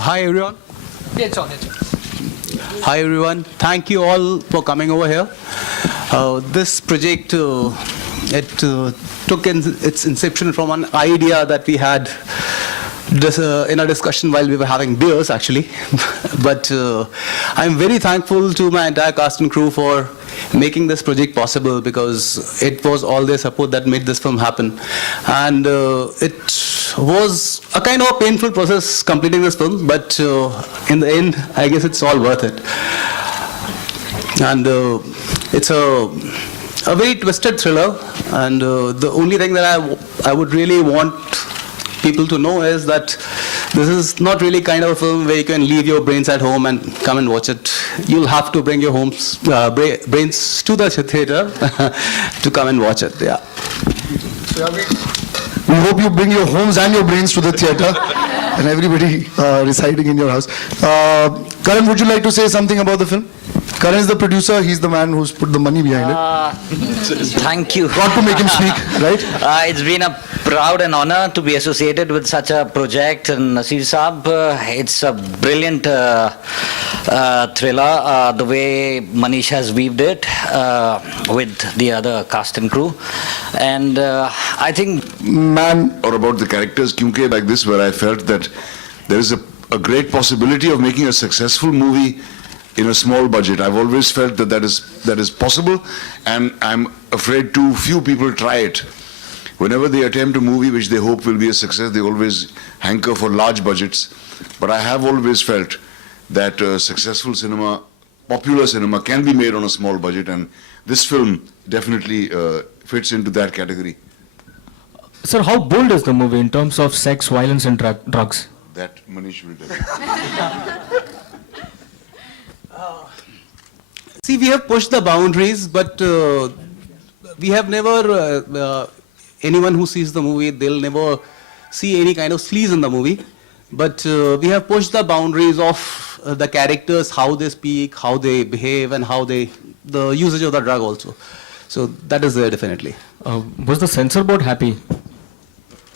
Hi everyone. It's on. Hi everyone. Thank you all for coming over here. This project took its inception from an idea that we had in a discussion while we were having beers, actually. But I'm very thankful to my entire cast and crew for making this project possible, because it was all their support that made this film happen. And it was a kind of a painful process completing this film, but in the end, I guess it's all worth it. And it's a very twisted thriller, and the only thing that I would really want people to know is that this is not really kind of a film where you can leave your brains at home and come and watch it. You'll have to bring your brains to the theater to come and watch it. Yeah. We hope you bring your homes and your brains to the theater, and everybody residing in your house. Karan, would you like to say something about the film? Karan is the producer. He's the man who's put the money behind it. Thank you. Got to make him speak, right? It's been a proud and honor to be associated with such a project. And Nasir Saab, it's a brilliant thriller. The way Manish has weaved it with the other cast and crew. And I think... Or about the characters, kyunki like this, where I felt that there is a great possibility of making a successful movie in a small budget. I've always felt that that is possible, and I'm afraid too few people try it. Whenever they attempt a movie which they hope will be a success, they always hanker for large budgets. But I have always felt that successful cinema, popular cinema, can be made on a small budget, and this film definitely fits into that category. Sir, how bold is the movie in terms of sex, violence and drugs? That Manish will tell you. See, we have pushed the boundaries, but we have never, anyone who sees the movie, they'll never see any kind of sleaze in the movie. But we have pushed the boundaries of the characters, how they speak, how they behave, and how the usage of the drug also. So that is there definitely. Was the censor board happy?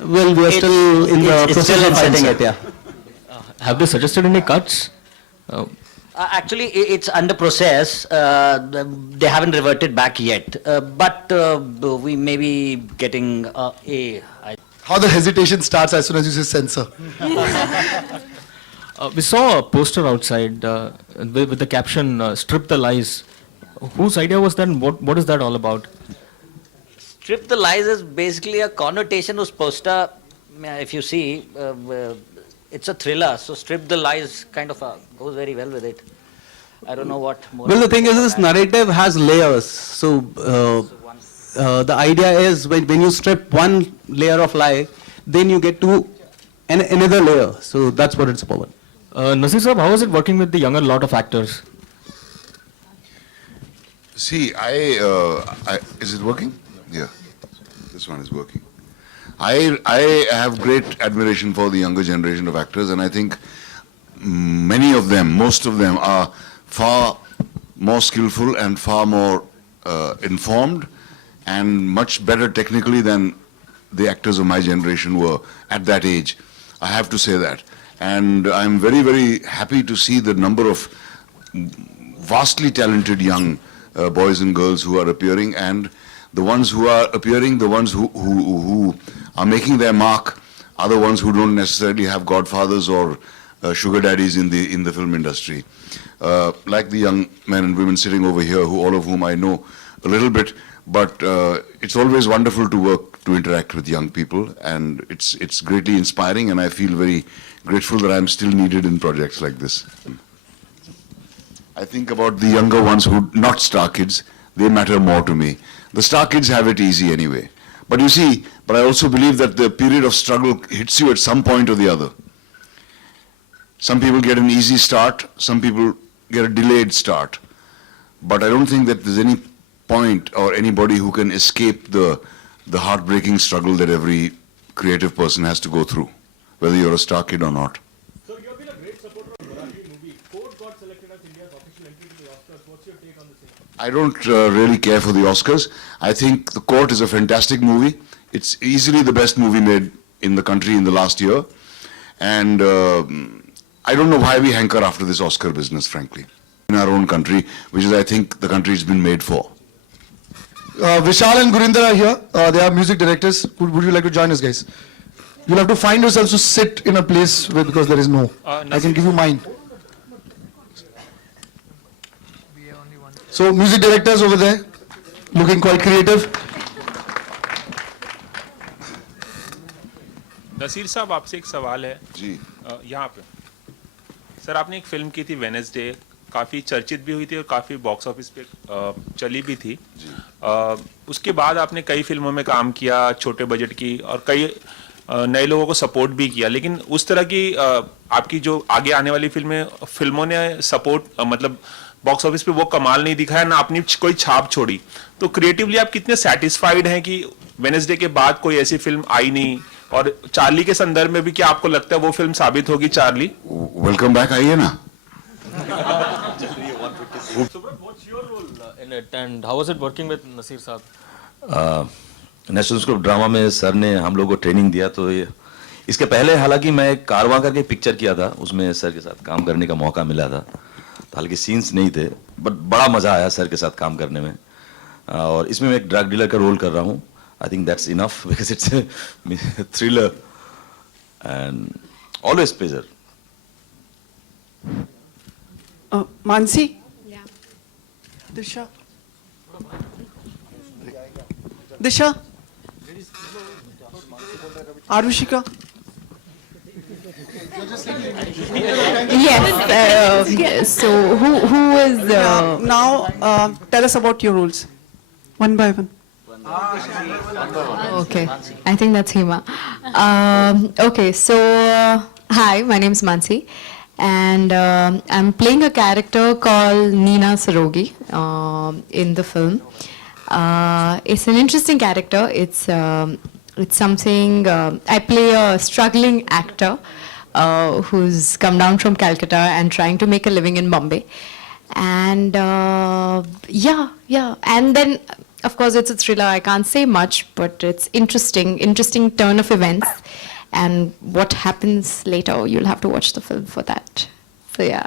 Well, we are still in the process of fighting it, yeah. Have they suggested any cuts? actually, it's under process. They haven't reverted back yet. But we may be getting How the hesitation starts as soon as you say censor. We saw a poster outside with the caption, "Strip the Lies." Whose idea was that, and what is that all about? Strip the Lies is basically a connotation whose poster, if you see, it's a thriller, so Strip the Lies kind of goes very well with it. I don't know what more. Well, the thing is, this narrative has layers. So the idea is when you strip one layer of lie, then you get to another layer. So that's what it's about. Nasir Saab, how is it working with the younger lot of actors? See, is it working? Yeah, this one is working. I have great admiration for the younger generation of actors, and I think many of them, most of them, are far more skillful and far more informed and much better technically than the actors of my generation were at that age. I have to say that. And I'm very, very happy to see the number of vastly talented young boys and girls who are appearing, and the ones who are appearing, the ones who are making their mark, are the ones who don't necessarily have godfathers or sugar daddies in the film industry. Like the young men and women sitting over here, all of whom I know a little bit, but it's always wonderful to interact with young people, and it's greatly inspiring, and I feel very grateful that I'm still needed in projects like this. I think about the younger ones who not star kids, they matter more to me. The star kids have it easy anyway. But you see, I also believe that the period of struggle hits you at some point or the other. Some people get an easy start, some people get a delayed start. But I don't think that there's any point or anybody who can escape the heartbreaking struggle that every creative person has to go through, whether you're a star kid or not. So you have been a great supporter of Marathi movie. Court got selected as India's official entry to the Oscars. What's your take on the same? I don't really care for the Oscars. I think The Court is a fantastic movie. It's easily the best movie made in the country in the last year. And I don't know why we hanker after this Oscar business, frankly, in our own country, which is, I think, the country it's been made for. Vishal and Gurinder are here. They are music directors. Would you like to join us, guys? You'll have to find yourselves to sit in a place where, because there is no. I can give you mine. So, music directors over there, looking quite creative. Naseer साहब आपसे एक सवाल है जी. यहाँ पे sir आपने एक film की थी वेनेसडे काफ़ी चर्चित भी हुई थी और काफ़ी बॉक्स ऑफिस पे चली भी थी उसके बाद आपने कई फिल्मों में काम किया छोटे बजट की और कई नए लोगों को सपोर्ट भी किया लेकिन उस तरह की आपकी जो आगे आने वाली फिल्मों ने सपोर्ट मतलब बॉक्स ऑफिस पे वो कमाल नहीं दिखाया ना अपनी कोई छाप छोड़ी तो क्रिएटिवली आप कितने सेटिस्फाइड हैं कि वेनेसडे के बाद कोई ऐसी फिल्म आई नहीं और चार्ली के संदर्भ में भी क्या आपको लगता है वो फिल्म साबित होगी चार्ली Welcome back, आइए ना. What's your role in it and how was it working with Nasir साहब? नेशनल स्कूल ऑफ ड्रामा में सर ने हम लोगों को ट्रेनिंग दिया तो ये इसके पहले हालांकि मैं एक कारवां करके पिक्चर किया था उसमें सर के साथ काम करने का मौका मिला था तो हालांकि सीन्स नहीं थे बट बड़ा मज़ा आया सर के साथ काम करने में और इसमें मैं एक ड्रग डीलर का रोल कर रहा हूँ I think that's enough because it's a thriller and always pleasure. Mansi? Yeah. Disha? Disha? Arushika? Yes. So who is Now, tell us about your roles, one by one. okay? I think that's Hima. Okay, so hi, my name's Mansi, and I'm playing a character called Nina Sarogi in the film. It's an interesting character. It's something I play a struggling actor who's come down from Calcutta and trying to make a living in Bombay. And yeah. And then, of course, it's a thriller. I can't say much, but it's interesting turn of events. And what happens later, you'll have to watch the film for that. So yeah.